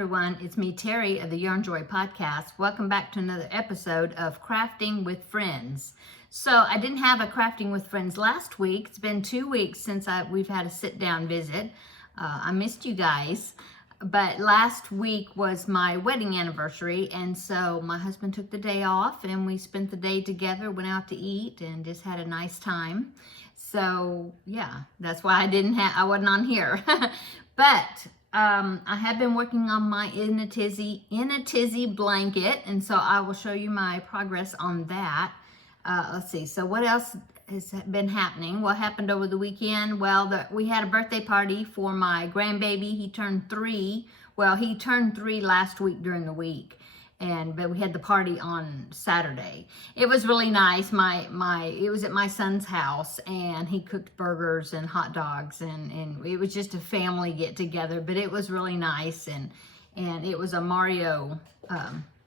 everyone, it's me Terry of the Yarn Joy podcast. Welcome back to another episode of Crafting with Friends. So I didn't have a Crafting with Friends last week. It's been 2 weeks since we've had a sit down visit. I missed you guys, but last week was my wedding anniversary, and so my husband took the day off and we spent the day together, went out to eat and just had a nice time. So yeah, that's why I wasn't on here. But I have been working on my in a tizzy blanket, and so I will show you my progress on that. Let's see. So what else has been happening? What happened over the weekend? Well, we had a birthday party for my grandbaby. He turned 3. Well, he turned 3 last week during the week. But we had the party on Saturday. It was really nice. It was at my son's house, and he cooked burgers and hot dogs, and it was just a family get together. But it was really nice, and it was a Mario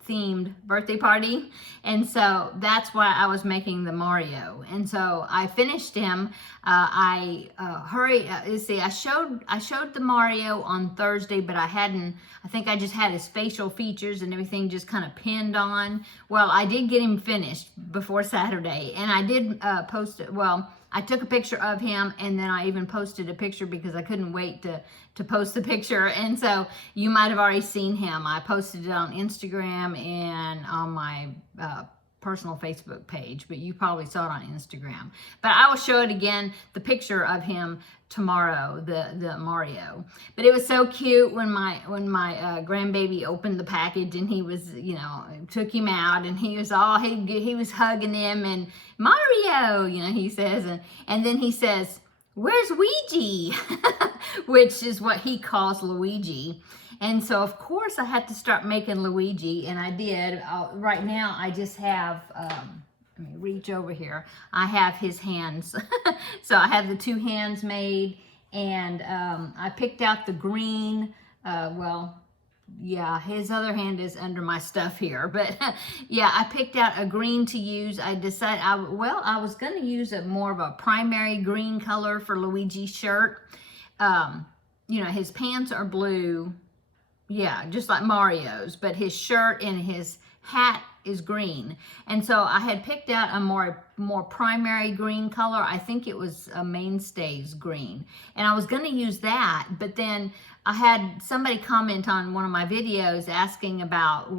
themed birthday party, and so that's why I was making the Mario. And so I finished him. I showed the Mario on Thursday, but I think I just had his facial features and everything just kind of pinned on. Well, I did get him finished before Saturday, and I did post it. Well, I took a picture of him, and then I even posted a picture because I couldn't wait to post the picture. And so you might have already seen him. I posted it on Instagram and on my personal Facebook page, but you probably saw it on Instagram. But I will show it again, the picture of him tomorrow, the Mario. But it was so cute when my grandbaby opened the package, and he was, took him out, and he was he was hugging him, and Mario, he says, and then he says, "Where's Ouija?" which is what he calls Luigi. And so, of course, I had to start making Luigi, and I did. Right now, I just have, let me reach over here. I have his hands. So I have the 2 hands made, and I picked out the green. His other hand is under my stuff here. But yeah, I picked out a green to use. I decided, I was going to use more of a primary green color for Luigi's shirt. His pants are blue. Yeah, just like Mario's, but his shirt and his hat is green. And so I had picked out a more primary green color. I think it was a Mainstays green. And I was going to use that, but then I had somebody comment on one of my videos asking about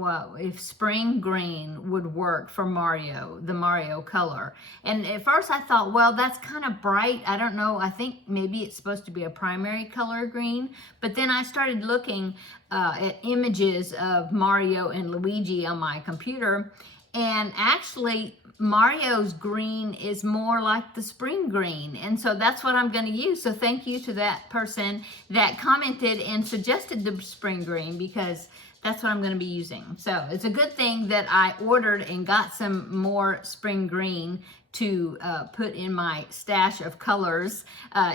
if spring green would work for Mario, the Mario color. And at first I thought, well, that's kind of bright. I don't know. I think maybe it's supposed to be a primary color green. But then I started looking at images of Mario and Luigi on my computer, and actually Mario's green is more like the spring green, and so that's what I'm going to use. So thank you to that person that commented and suggested the spring green, because that's what I'm going to be using. So it's a good thing that I ordered and got some more spring green to put in my stash of colors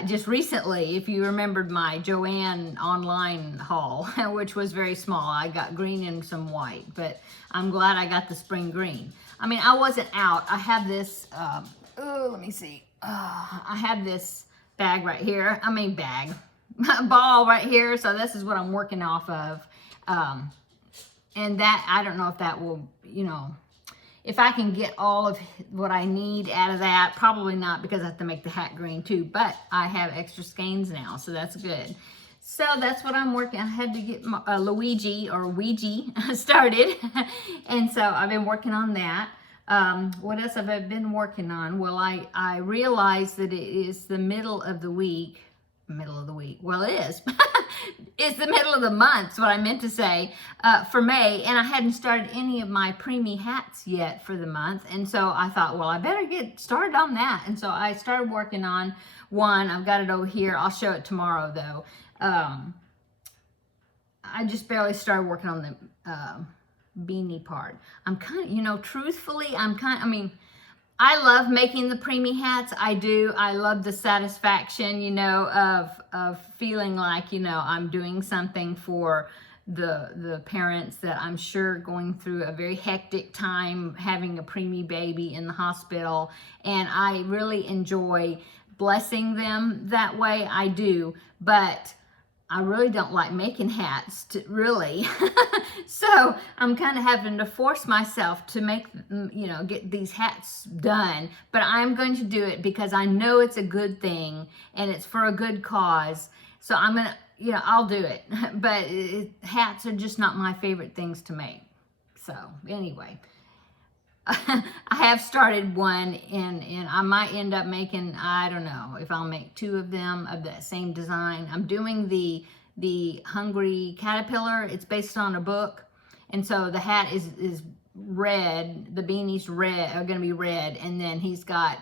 just recently. If you remembered my Joann online haul, which was very small, I got green and some white, but I'm glad I got the spring green. I mean, I wasn't out. I have this, let me see. I have this bag right here. Ball right here. So this is what I'm working off of. And that, I don't know if that will, if I can get all of what I need out of that. Probably not, because I have to make the hat green too, but I have extra skeins now, so that's good. So that's what I'm working. I had to get Luigi or Ouija started. And so I've been working on that. What else have I been working on? Well, I realized that it is the middle of the week. Well, it is. It's the middle of the month, is what I meant to say, for May, and I hadn't started any of my preemie hats yet for the month, and so I thought, well, I better get started on that. And so I started working on one. I've got it over here. I'll show it tomorrow, though. I just barely started working on the beanie part. I'm kind of, truthfully, I love making the preemie hats. I do. I love the satisfaction, of feeling like, I'm doing something for the parents that I'm sure going through a very hectic time having a preemie baby in the hospital. And I really enjoy blessing them that way. I do. But I really don't like making hats, really. So I'm kind of having to force myself to make, you know, get these hats done. But I'm going to do it because I know it's a good thing and it's for a good cause. So I'm going to, you know, I'll do it. But hats are just not my favorite things to make. So anyway. I have started one, and I might end up making, I don't know if I'll make 2 of them of that same design. I'm doing the Hungry Caterpillar. It's based on a book, and so the hat is red. The beanie's red, are going to be red, and then he's got,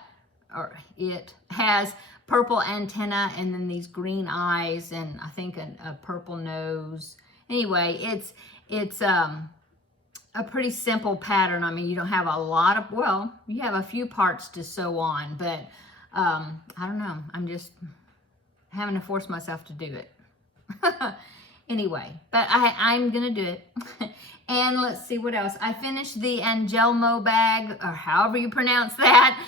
or it has purple antenna, and then these green eyes, and I think a purple nose. Anyway, it's a pretty simple pattern. I mean, you don't have a lot of, well, you have a few parts to sew on, but I don't know. I'm just having to force myself to do it. Anyway, but I'm going to do it. And let's see what else. I finished the Angelmo bag, or however you pronounce that,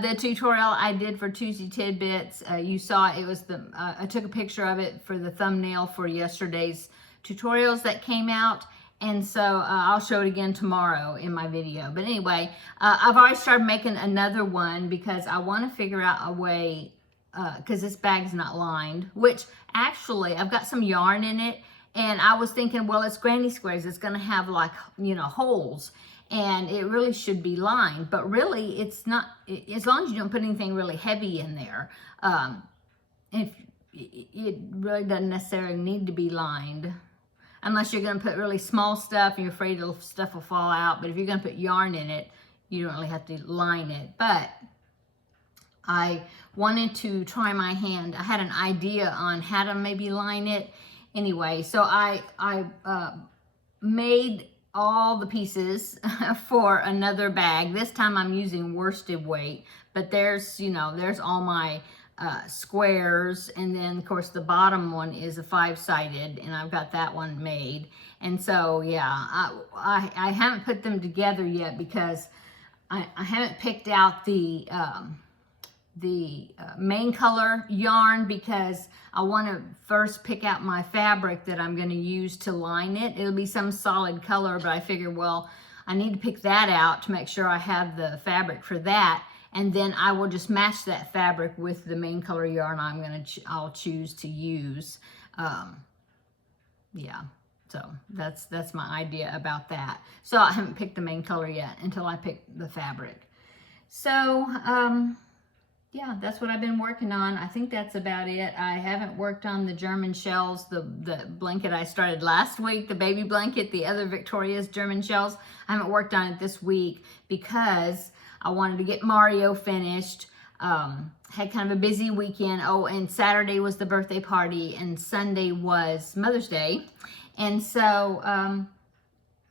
the tutorial I did for Tuesday Tidbits. You saw it was I took a picture of it for the thumbnail for yesterday's tutorials that came out. And so I'll show it again tomorrow in my video. But anyway, I've already started making another one because I want to figure out a way, because this bag's not lined, which actually I've got some yarn in it. And I was thinking, well, it's granny squares. It's going to have, like, you know, holes. And it really should be lined. But really, it's not, as long as you don't put anything really heavy in there. If it really doesn't necessarily need to be lined. Unless you're going to put really small stuff and you're afraid stuff will fall out. But if you're going to put yarn in it, you don't really have to line it. But I wanted to try my hand. I had an idea on how to maybe line it. Anyway, so I made all the pieces for another bag. This time I'm using worsted weight. But there's, you know, there's all my squares, and then of course the bottom one is a 5-sided, and I've got that one made. And so yeah, I haven't put them together yet because I haven't picked out the main color yarn, because I want to first pick out my fabric that I'm going to use to line it. It'll be some solid color, but I figured, well, I need to pick that out to make sure I have the fabric for that. And then I will just match that fabric with the main color yarn I'll choose to use. Yeah, so that's my idea about that. So I haven't picked the main color yet until I pick the fabric. So yeah, that's what I've been working on. I think that's about it. I haven't worked on the German shells, the blanket I started last week, the baby blanket, the other Victoria's German shells. I haven't worked on it this week because I wanted to get Mario finished. Had kind of a busy weekend. Oh, and Saturday was the birthday party, and Sunday was Mother's Day. And so,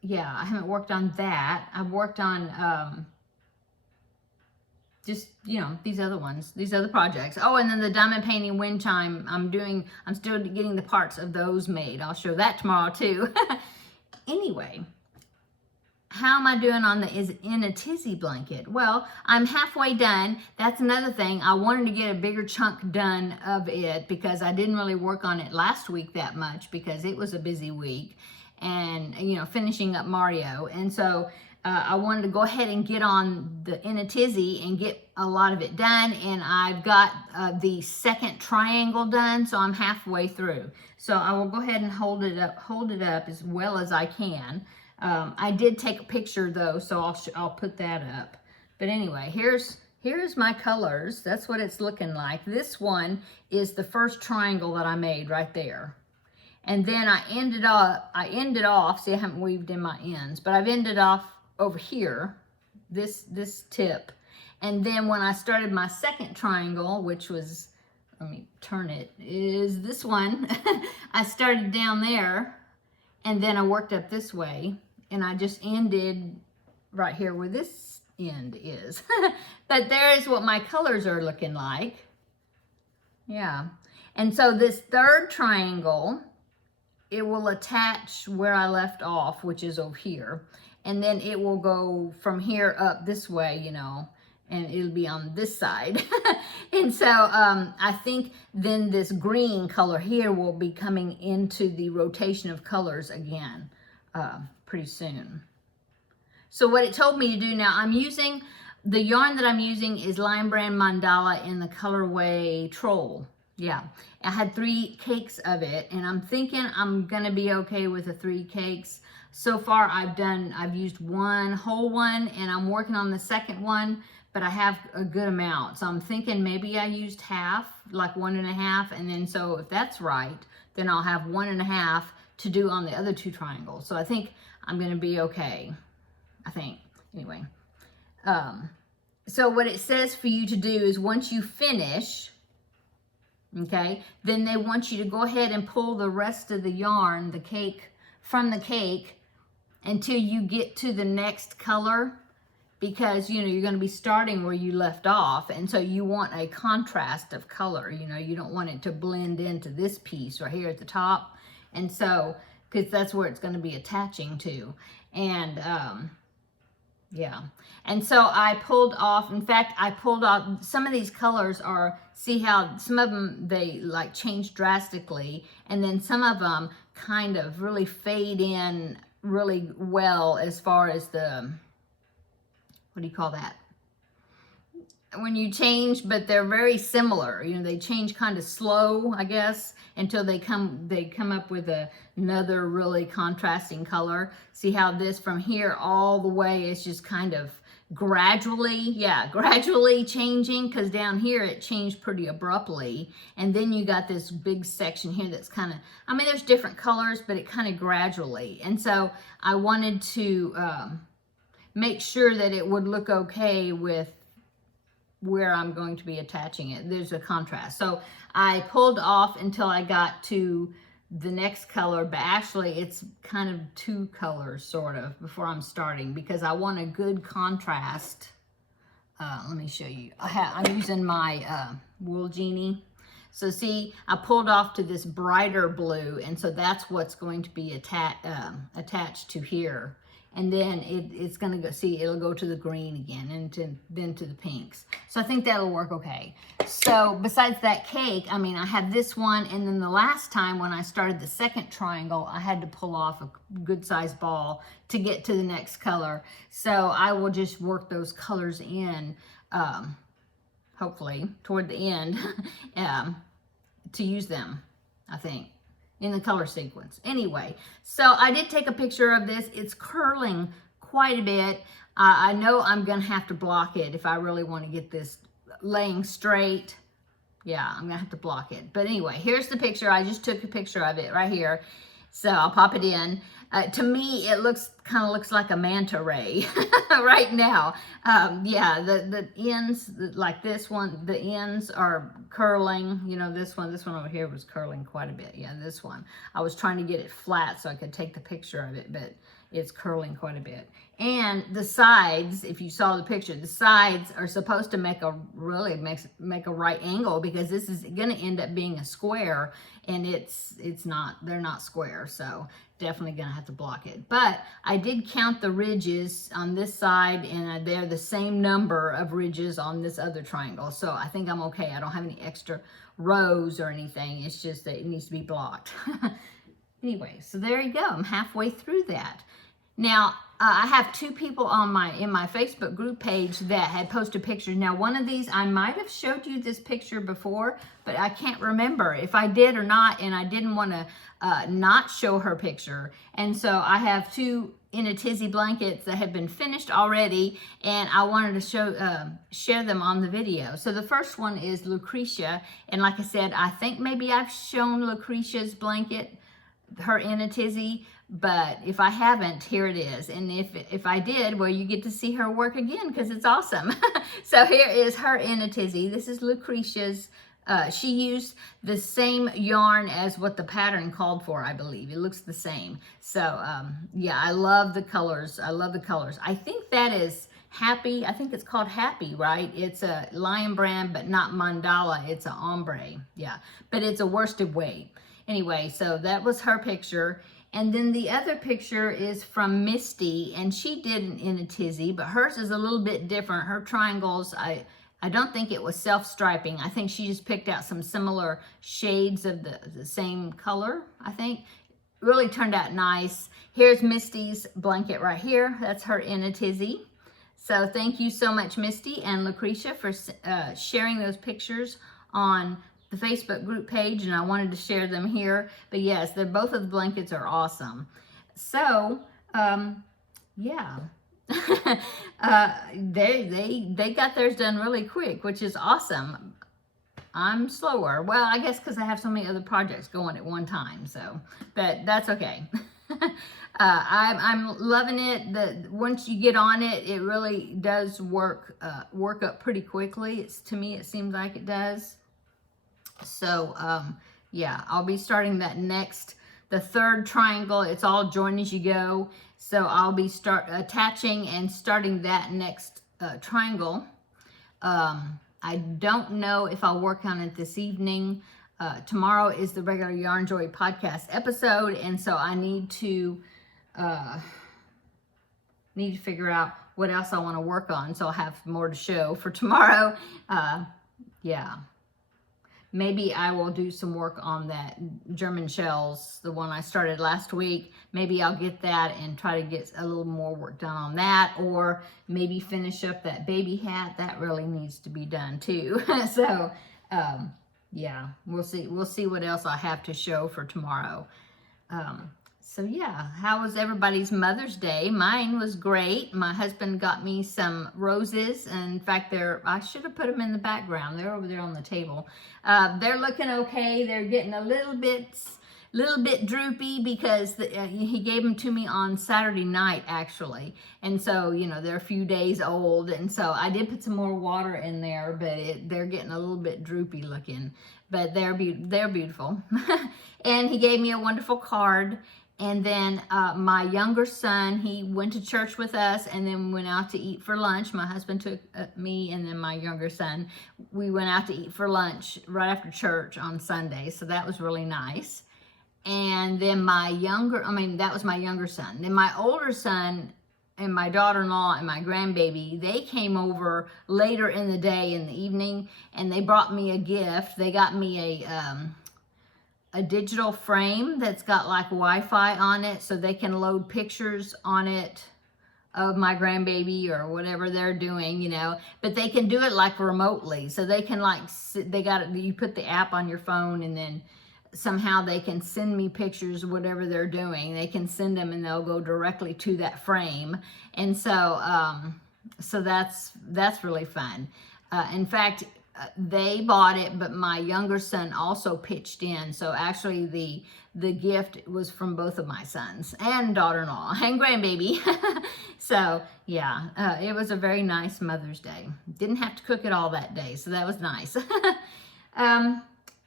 yeah, I haven't worked on that. I've worked on just, you know, these other ones, these other projects. Oh, and then the diamond painting wind chime, I'm still getting the parts of those made. I'll show that tomorrow too. Anyway. How am I doing on the in a tizzy blanket? Well, I'm halfway done. That's another thing. I wanted to get a bigger chunk done of it because I didn't really work on it last week that much because it was a busy week and, you know, finishing up Mario. And so I wanted to go ahead and get on the in a tizzy and get a lot of it done. And I've got the second triangle done, so I'm halfway through. So I will go ahead and hold it up as well as I can. I did take a picture though, so I'll put that up. But anyway, here's my colors. That's what it's looking like. This one is the first triangle that I made right there. And then I ended off, see, I haven't weaved in my ends, but I've ended off over here, this tip. And then when I started my second triangle, which was, let me turn it, is this one. I started down there and then I worked up this way. And I just ended right here where this end is. But there's what my colors are looking like. Yeah. And so this third triangle, it will attach where I left off, which is over here. And then it will go from here up this way, you know, and it'll be on this side. And so I think then this green color here will be coming into the rotation of colors again pretty soon. So what it told me to do now, I'm using, the yarn that I'm using is Lion Brand Mandala in the colorway Troll. Yeah, I had 3 cakes of it, and I'm thinking I'm gonna be okay with the 3 cakes. So far I've used 1 whole one, and I'm working on the second one, but I have a good amount. So I'm thinking maybe I used half, like 1.5, and then so if that's right, then I'll have 1.5 to do on the other 2 triangles. So I think I'm gonna be okay, I think, anyway. So what it says for you to do is once you finish, okay, then they want you to go ahead and pull the rest of the yarn, the cake, from the cake until you get to the next color, because, you know, you're going to be starting where you left off, and so you want a contrast of color. You know, you don't want it to blend into this piece right here at the top, and so, because that's where it's going to be attaching to. And yeah, and so I pulled off, in fact, I pulled off, some of these colors are, see how some of them, they like change drastically, and then some of them kind of really fade in really well as far as the, what do you call that? When you change, but they're very similar. You know, they change kind of slow, I guess, until they come up with another really contrasting color. See how this from here all the way is just kind of gradually changing, because down here it changed pretty abruptly, and then you got this big section here that's kind of, I mean, there's different colors, but it kind of gradually. And so I wanted to make sure that it would look okay with where I'm going to be attaching it. There's a contrast. So I pulled off until I got to the next color, but actually it's kind of 2 colors sort of before I'm starting, because I want a good contrast. Let me show you. I'm using my Wool Genie. So see, I pulled off to this brighter blue, and so that's what's going to be attached to here. And then it's going to go, see, it'll go to the green again, and then to the pinks. So I think that'll work okay. So besides that cake, I mean, I have this one, and then the last time when I started the second triangle, I had to pull off a good sized ball to get to the next color. So I will just work those colors in, hopefully, toward the end, to use them, I think, in the color sequence. Anyway, so I did take a picture of this. It's curling quite a bit. I know I'm gonna have to block it if I really want to get this laying straight. Yeah, I'm gonna have to block it. But anyway, here's the picture. I just took a picture of it right here. So I'll pop it in. To me, it kind of looks like a manta ray right now. Yeah, the ends, like this one, the ends are curling. You know, this one over here was curling quite a bit. Yeah, this one. I was trying to get it flat so I could take the picture of it, but it's curling quite a bit. And the sides, if you saw the picture, the sides are supposed to make a right angle, because this is going to end up being a square, and it's not, they're not square, so definitely going to have to block it. But I did count the ridges on this side, and they're the same number of ridges on this other triangle, so I think I'm okay. I don't have any extra rows or anything. It's just that it needs to be blocked. Anyway, so there you go. I'm halfway through that. Now, I have 2 people in my Facebook group page that had posted pictures. Now, one of these, I might have showed you this picture before, but I can't remember if I did or not, and I didn't want to not show her picture. And so I have 2 in a tizzy blankets that have been finished already, and I wanted to share them on the video. So the first one is Lucretia, and like I said, I think maybe I've shown Lucretia's blanket, her in a tizzy, but if I haven't, here it is. And if I did, well, you get to see her work again, because it's awesome. So here is her in a tizzy. This is Lucretia's. She used the same yarn as what the pattern called for, I believe. It looks the same. So yeah, I love the colors. I love the colors. I think that is Happy. I think it's called Happy, right? It's a Lion brand, but not Mandala. It's a ombre. Yeah, but it's a worsted weight. Anyway, so that was her picture. And then the other picture is from Misty, and she did it in a tizzy, but hers is a little bit different. Her triangles, I don't think it was self-striping. I think she just picked out some similar shades of the same color, I think. Really turned out nice. Here's Misty's blanket right here. That's her in a tizzy. So thank you so much, Misty and Lucretia, for sharing those pictures on the Facebook group page, and I wanted to share them here. But yes, both of the blankets are awesome. So, yeah. They got theirs done really quick, which is awesome. I'm slower. Well, I guess because I have so many other projects going at one time, so, but that's okay. I'm loving it. Once you get on it, it really does work up pretty quickly. To me, it seems like it does. So, yeah, I'll be starting that next, the third triangle. It's all join as you go. So I'll be attaching and starting that next triangle. I don't know if I'll work on it this evening. Tomorrow is the regular Yarn Joy podcast episode, and so I need to figure out what else I want to work on, so I'll have more to show for tomorrow. Yeah. Maybe I will do some work on that German shells, the one I started last week. Maybe I'll get that and try to get a little more work done on that, or maybe finish up that baby hat. That really needs to be done too. So, yeah, we'll see. We'll see what else I have to show for tomorrow. So yeah, how was everybody's Mother's Day? Mine was great. My husband got me some roses. And in fact, I should have put them in the background. They're over there on the table. They're looking okay. They're getting a little bit droopy because he gave them to me on Saturday night, actually. And so, you know, they're a few days old. And so I did put some more water in there, but they're getting a little bit droopy looking. But they're beautiful. And he gave me a wonderful card. And then my younger son, he went to church with us and then went out to eat for lunch. My husband took me and then my younger son. We went out to eat for lunch right after church on Sunday. So that was really nice. And then that was my younger son. Then my older son and my daughter-in-law and my grandbaby, they came over later in the day, in the evening, and they brought me a gift. They got me a digital frame that's got like Wi-Fi on it, so they can load pictures on it of my grandbaby or whatever they're doing, you know, but they can do it like remotely. So they can you put the app on your phone and then somehow they can send me pictures of whatever they're doing. They can send them and they'll go directly to that frame. And so, so that's really fun. In fact, they bought it, but my younger son also pitched in. So actually the gift was from both of my sons and daughter-in-law and grandbaby. So yeah, it was a very nice Mother's Day. Didn't have to cook it all that day, so that was nice.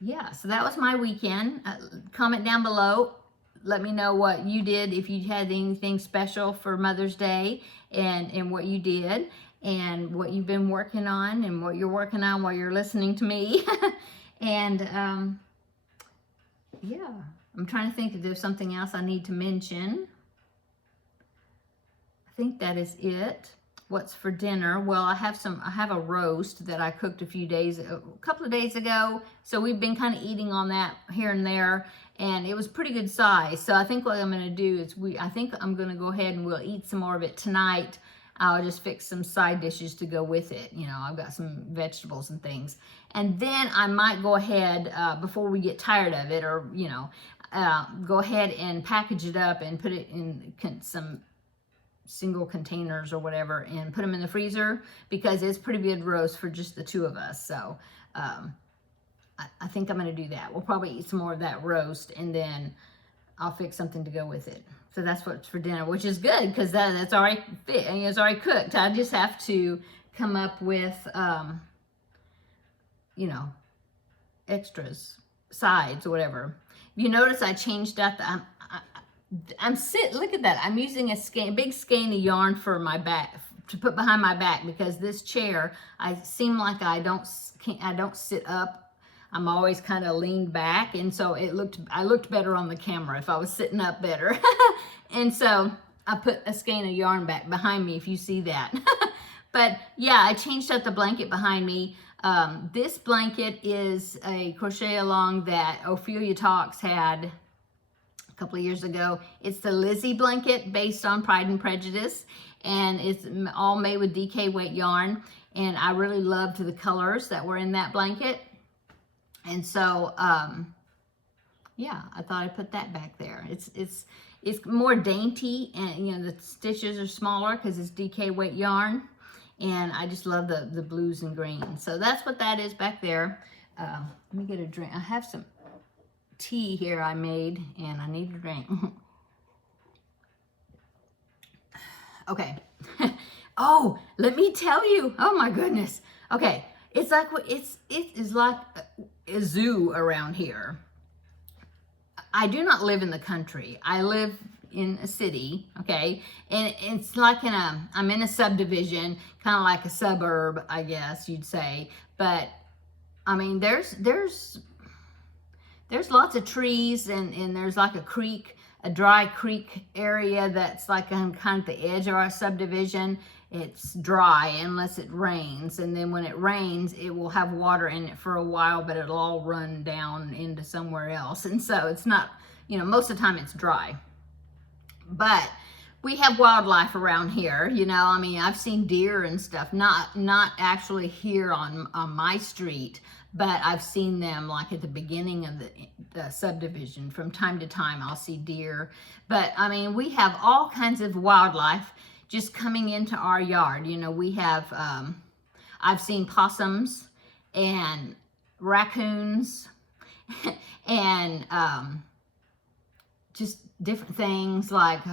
Yeah, so that was my weekend. Comment down below. Let me know what you did, if you had anything special for Mother's Day and what you did and what you've been working on and what you're working on while you're listening to me. And yeah, I'm trying to think if there's something else I need to mention. I think that is it. What's for dinner? Well, I have a roast that I cooked a couple of days ago. So we've been kind of eating on that here and there, and it was pretty good size. So I think what I'm going to do is I think I'm going to go ahead and we'll eat some more of it tonight. I'll just fix some side dishes to go with it. You know, I've got some vegetables and things. And then I might go ahead, before we get tired of it, or, you know, go ahead and package it up and put it in some single containers or whatever and put them in the freezer, because it's pretty good roast for just the two of us. So I think I'm going to do that. We'll probably eat some more of that roast and then I'll fix something to go with it. So that's what's for dinner, which is good because that's already fit and it's already cooked. I just have to come up with, you know, extras, sides or whatever. You notice I changed out look at that. I'm using a big skein of yarn for my back, to put behind my back, because this chair, I seem like I don't sit up. I'm always kind of leaned back, and so I looked better on the camera if I was sitting up better. And so I put a skein of yarn back behind me if you see that. But yeah, I changed out the blanket behind me. This blanket is a crochet along that Ophelia Talks had a couple of years ago. It's the Lizzie blanket based on Pride and Prejudice, and it's all made with DK weight yarn. And I really loved the colors that were in that blanket. And so, yeah, I thought I'd put that back there. It's more dainty, and you know, the stitches are smaller because it's DK weight yarn. And I just love the blues and greens. So that's what that is back there. Let me get a drink. I have some tea here I made, and I need a drink. Okay. Oh, let me tell you. Oh my goodness. Okay, it is like a zoo around here. I do not live in the country. I live in a city, okay? And it's like I'm in a subdivision, kind of like a suburb, I guess you'd say. But I mean, there's lots of trees, and there's like a creek, a dry creek area that's like on kind of the edge of our subdivision. It's dry unless it rains, and then when it rains, it will have water in it for a while, but it'll all run down into somewhere else. And so it's not, you know, most of the time it's dry. But we have wildlife around here, you know. I mean, I've seen deer and stuff, not actually here on my street, but I've seen them like at the beginning of the subdivision. From time to time, I'll see deer. But I mean, we have all kinds of wildlife just coming into our yard. You know, we have, I've seen possums and raccoons and just different things like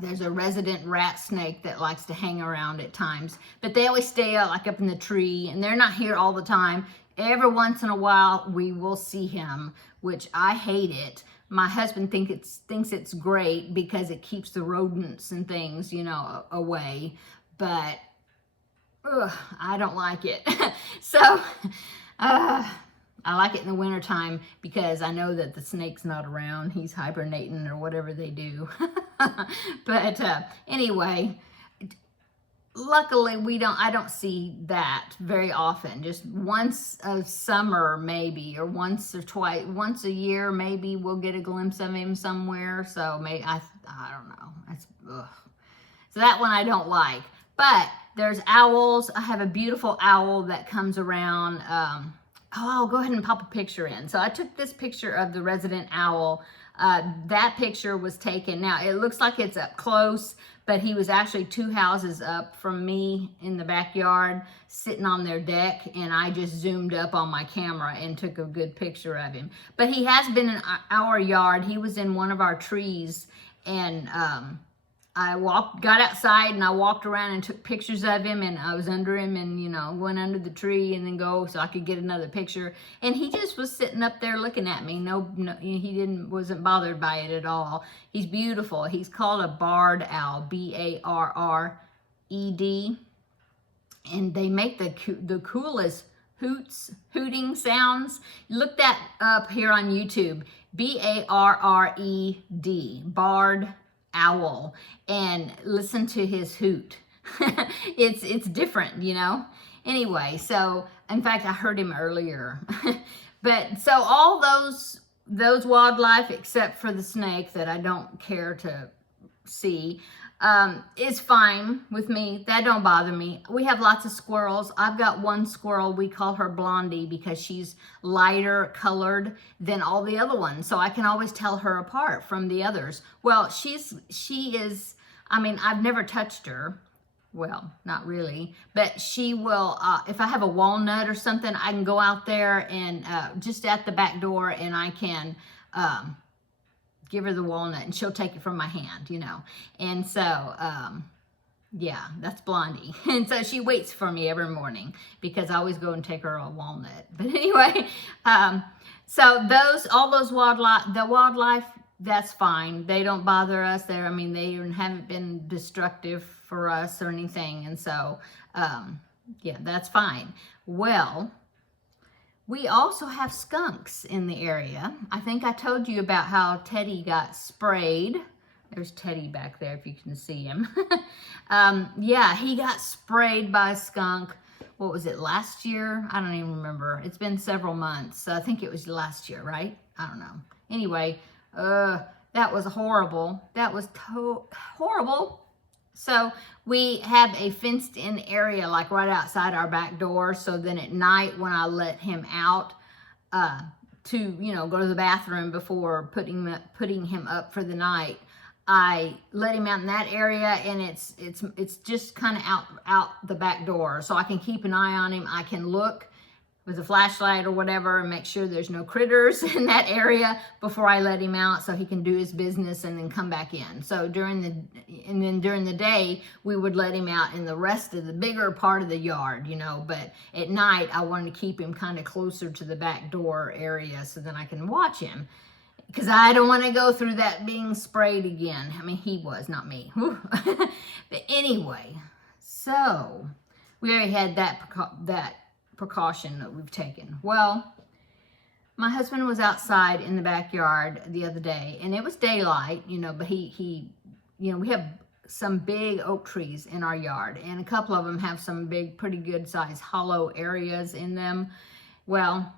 there's a resident rat snake that likes to hang around at times, but they always stay out like up in the tree, and they're not here all the time. Every once in a while we will see him, which I hate it. My husband thinks it's great because it keeps the rodents and things, you know, away, but I don't like it. So I like it in the wintertime because I know that the snake's not around. He's hibernating or whatever they do. But anyway, luckily I don't see that very often. Just once a summer maybe, or once a year maybe we'll get a glimpse of him somewhere. So maybe I don't know. So that one I don't like. But there's owls. I have a beautiful owl that comes around. I'll go ahead and pop a picture in. So I took this picture of the resident owl. That picture was taken. Now it looks like it's up close, but he was actually 2 houses up from me in the backyard, sitting on their deck, and I just zoomed up on my camera and took a good picture of him. But he has been in our yard. He was in one of our trees, and I got outside and I walked around and took pictures of him, and I was under him, and you know, went under the tree and then go so I could get another picture. And he just was sitting up there looking at me. No, he wasn't bothered by it at all. He's beautiful. He's called a barred owl, B-A-R-R-E-D, and they make the coolest hooting sounds. Look that up here on YouTube. B-A-R-R-E-D, barred owl, and listen to his hoot. It's different, you know. Anyway, so in fact I heard him earlier. But so all those wildlife, except for the snake that I don't care to see, is fine with me. That don't bother me. We have lots of squirrels. I've got one squirrel, we call her Blondie because she's lighter colored than all the other ones, so I can always tell her apart from the others. Well, she is, I mean, I've never touched her. Well, not really, but she will, if I have a walnut or something, I can go out there and just at the back door, and I can give her the walnut, and she'll take it from my hand, you know. And so, yeah, that's Blondie. And so she waits for me every morning because I always go and take her a walnut. But anyway, so all those wildlife, that's fine. They don't bother us. They haven't been destructive for us or anything. And so, yeah, that's fine. Well, We also have skunks in the area. I think I told you about how Teddy got sprayed. There's Teddy back there if you can see him. Yeah, he got sprayed by a skunk. What was it, last year? I don't even remember. It's been several months. So I think it was last year, right? I don't know. Anyway, that was horrible. That was horrible. So we have a fenced in area like right outside our back door. So then at night when I let him out to, you know, go to the bathroom before putting him up for the night, I let him out in that area, and it's just kind of out the back door. So I can keep an eye on him. I can look with a flashlight or whatever and make sure there's no critters in that area before I let him out, so he can do his business and then come back in. So during the day, we would let him out in the rest of the bigger part of the yard, you know, but at night I wanted to keep him kind of closer to the back door area so then I can watch him, because I don't want to go through that being sprayed again. I mean, he was, not me. But anyway, so we already had that precaution that we've taken. Well, my husband was outside in the backyard the other day, and it was daylight, you know, but he you know, we have some big oak trees in our yard, and a couple of them have some big, pretty good sized hollow areas in them. Well,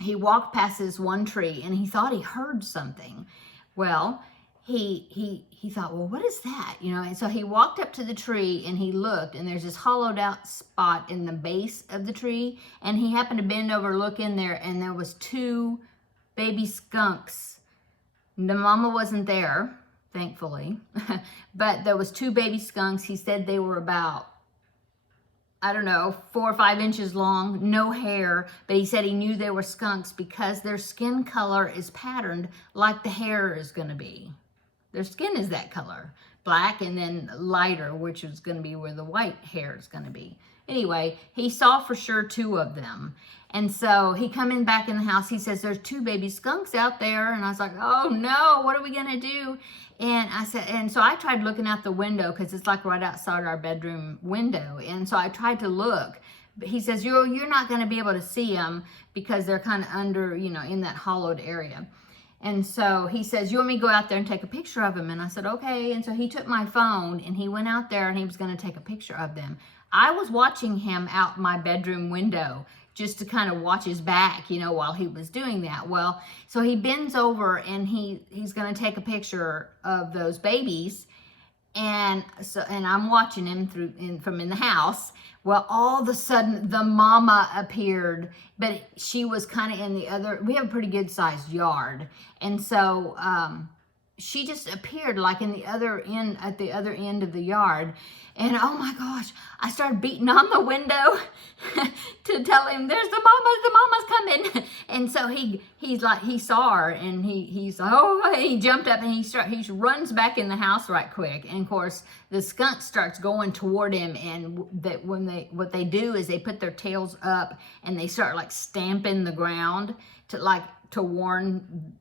he walked past this one tree and he thought he heard something. Well, he thought, well, what is that? You know, and so he walked up to the tree and he looked, and there's this hollowed out spot in the base of the tree, and he happened to bend over, look in there, and there was 2 baby skunks. The mama wasn't there, thankfully, but there was 2 baby skunks. He said they were about, I don't know, 4 or 5 inches long, no hair, but he said he knew they were skunks because their skin color is patterned like the hair is going to be. Their skin is that color, black and then lighter, which is going to be where the white hair is going to be. Anyway, he saw for sure 2 of them. And so he come in back in the house. He says, there's 2 baby skunks out there. And I was like, oh no, what are we going to do? And I said, and so I tried looking out the window, because it's like right outside our bedroom window. And so I tried to look. But he says, you're not going to be able to see them because they're kind of under, you know, in that hollowed area. And so he says, you want me to go out there and take a picture of them? And I said, okay. And so he took my phone and he went out there and he was going to take a picture of them. I was watching him out my bedroom window just to kind of watch his back, you know, while he was doing that. Well, so he bends over and he's going to take a picture of those babies. And so, and I'm watching him from in the house. Well, all of a sudden the mama appeared, but she was kind of in the other, we have a pretty good sized yard. And so, she just appeared like in the other end, at the other end of the yard. And oh my gosh, I started beating on the window to tell him, there's the mama's coming. And so he's like, he saw her, and he jumped up and he runs back in the house right quick. And of course the skunk starts going toward him, and what they do is they put their tails up and they start like stamping the ground to warn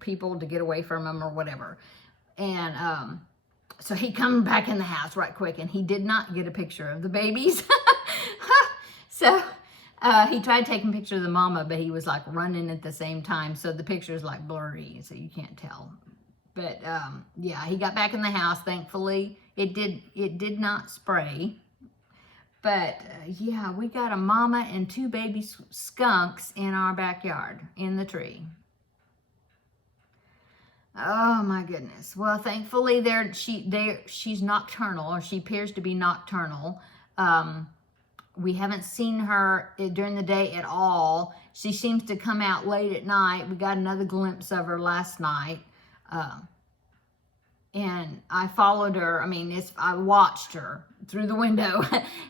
people to get away from him or whatever. And so he come back in the house right quick, and he did not get a picture of the babies. So he tried taking a picture of the mama, but he was like running at the same time, so the picture is like blurry, so you can't tell. But yeah, he got back in the house. Thankfully it did not spray. But yeah, we got a mama and 2 baby skunks in our backyard in the tree. Oh my goodness. Well, thankfully she's nocturnal, or she appears to be nocturnal. We haven't seen her during the day at all. She seems to come out late at night. We got another glimpse of her last night. And I followed her. I mean, I watched her through the window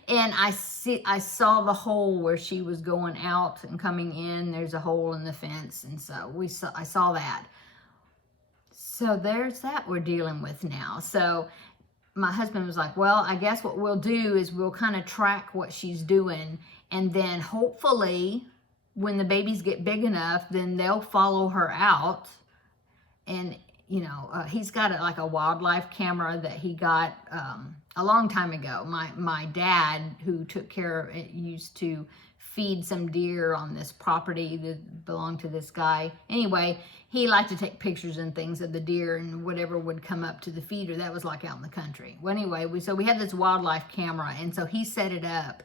and I saw the hole where she was going out and coming in. There's a hole in the fence. And so I saw that. So there's that we're dealing with now. So my husband was like, well, I guess what we'll do is we'll kind of track what she's doing. And then hopefully when the babies get big enough, then they'll follow her out. And, you know, he's got like a wildlife camera that he got a long time ago. My dad, who took care of it, used to feed some deer on this property that belonged to this guy. Anyway, he liked to take pictures and things of the deer and whatever would come up to the feeder. That was like out in the country. Well, anyway, we had this wildlife camera, and so he set it up.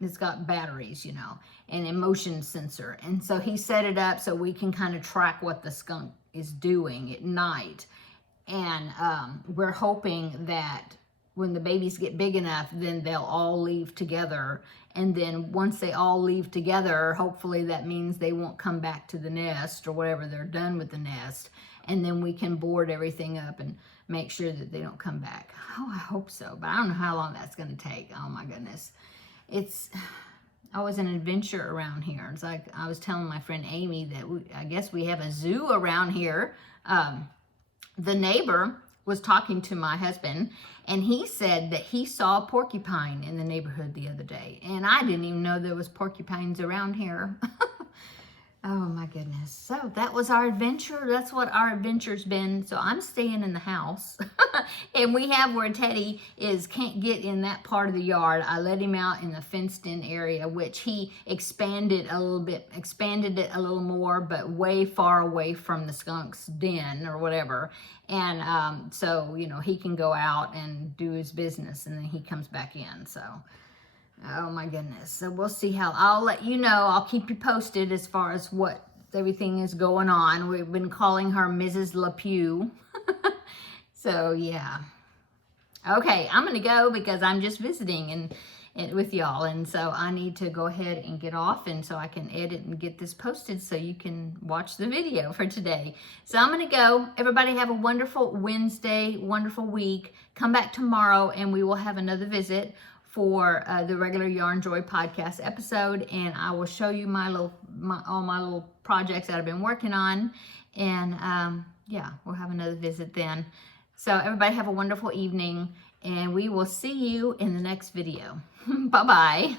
It's got batteries, you know, and a motion sensor. And so he set it up so we can kind of track what the skunk is doing at night. And we're hoping that when the babies get big enough, then they'll all leave together. And then once they all leave together, hopefully that means they won't come back to the nest or whatever, they're done with the nest. And then we can board everything up and make sure that they don't come back. Oh, I hope so. But I don't know how long that's going to take. Oh, my goodness. It's always an adventure around here. It's like I was telling my friend Amy that I guess we have a zoo around here. The neighbor was talking to my husband, and he said that he saw a porcupine in the neighborhood the other day. And I didn't even know there was porcupines around here. Oh my goodness. So that was our adventure. That's what our adventure's been. So I'm staying in the house. And we have where Teddy can't get in that part of the yard. I let him out in the fenced in area, which he expanded it a little more, but way far away from the skunk's den or whatever. And so, you know, he can go out and do his business, and then he comes back in. So oh my goodness. So we'll see how, I'll let you know. I'll keep you posted as far as what everything is going on. We've been calling her Mrs. LePew. So yeah. Okay, I'm going to go because I'm just visiting and with y'all. And so I need to go ahead and get off, and so I can edit and get this posted so you can watch the video for today. So I'm going to go. Everybody have a wonderful Wednesday, wonderful week. Come back tomorrow and we will have another visit for the regular Yarn Joy podcast episode, and I will show you all my little projects that I've been working on, and yeah, we'll have another visit then. So everybody have a wonderful evening, and we will see you in the next video. Bye-bye.